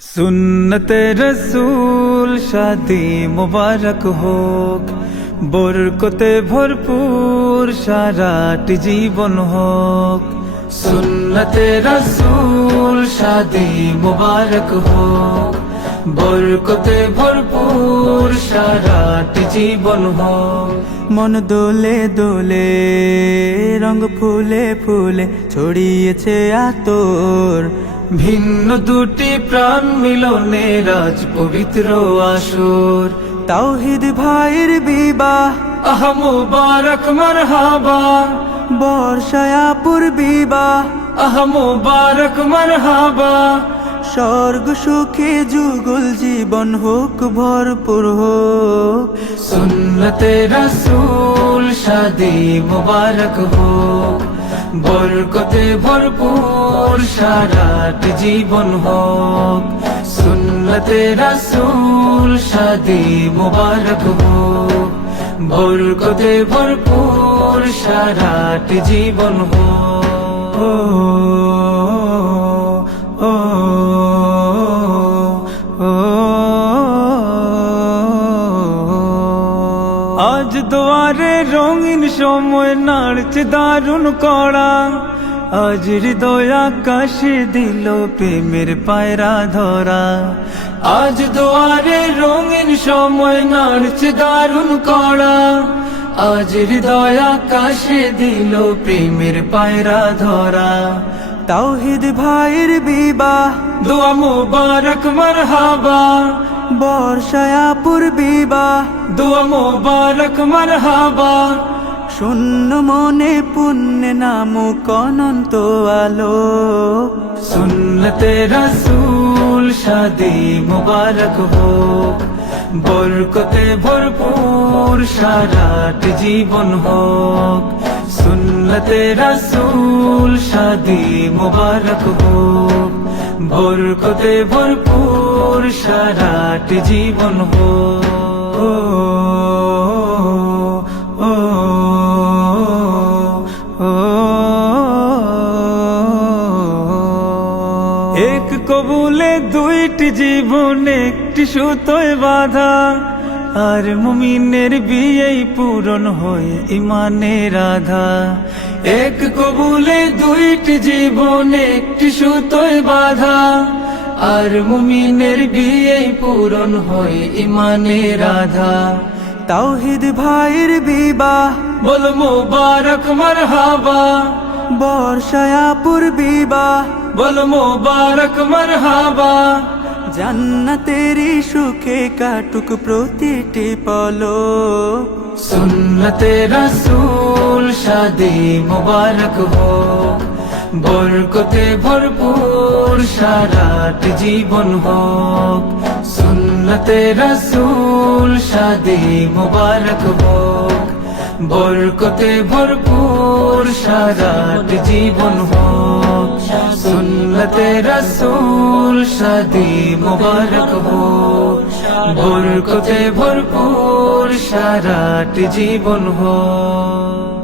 सुन्नते रसूल शादी मुबारक होक, बरकते भरपूर साराटी जीवन होक। सुन्नते रसूल शादी मुबारक होक, बरकते भरपूर साराटी जीवन होक। मन दोले दोले रंग फुले फुले ছড়িয়েছে আতর, ভিন্ন দুটি প্রাণ মিলনে রাজ পবিত্র আসর। তাওহীদ ভাইয়ের বিবাহ আহ মুবারক মারহাবা, বর্ষায় আপুর বিবাহ আহ মুবারক মারহাবা। স্বর্গ সুখে যুগল জীবন হোক ভরপুর হোক। সুন্নতে রাসূল শাদি মুবারক হোক, বরকতে ভরপুর সারাটি জীবন হোক। সুন্নতে রাসূল শাদি মুবারক হোক, বরকতে ভরপুর সারাটি জীবন হোক। আজ দুয়ারে রঙিন সময় নাড়ছে দারুণ কড়া, আজ হৃদয় আকাশে দিল প্রেমের পায়রা ধরা। আজ দুয়ারে রঙিন সময় নাড়ছে দারুণ কড়া, আজ হৃদয় আকাশে দিল প্রেমের পায়রা ধরা। তাওহীদ ভাইয়ের বিবাহ দোয়া মুবারক মারহাবা, বর্ষায় আপুর বিবাহ দোয়া মুবারক মারহাবা। শূন্য মনে পুণ্যে নামুক অনন্ত আলো। সুন্নতে রাসূল শাদি মুবারক হোক, বরকতে ভরপুর সারাটি জীবন হোক। সুন্নতে রাসূল শাদি মুবারক হোক, বরকতে ভরপুর সারাটি জীবন হোক। এক কবুলে দুইটি জীবন একটি সুতোয় বাঁধা, আর মুমিনের বিয়েই পূরণ হয় ইমানের আধা। এক কবুলে দুইটি জীবন একটি সুতোয় বাঁধা, আর মুমিনের বিয়েই পূরণ হয় ইমানের আধা। তাওহীদ ভাইয়ের বিবাহ বল মুবারক মারহাবা, বর্ষায় আপুর বিবাহ বল মুবারক মারহাবা। জান্নাতেরি সুখে কাটুক প্রতিটি পলক। সুন্নতে রাসূল শাদি মুবারক হোক, বরকতে ভরপুর সারাটি জীবন হোক। সুন্নতে রাসূল শাদি মুবারক হোক, বরকতে ভরপুর সারাটি জীবন হোক। সুন্নতে রাসূল শাদি মুবারক হোক, বরকতে ভরপুর সারাটি জীবন হোক।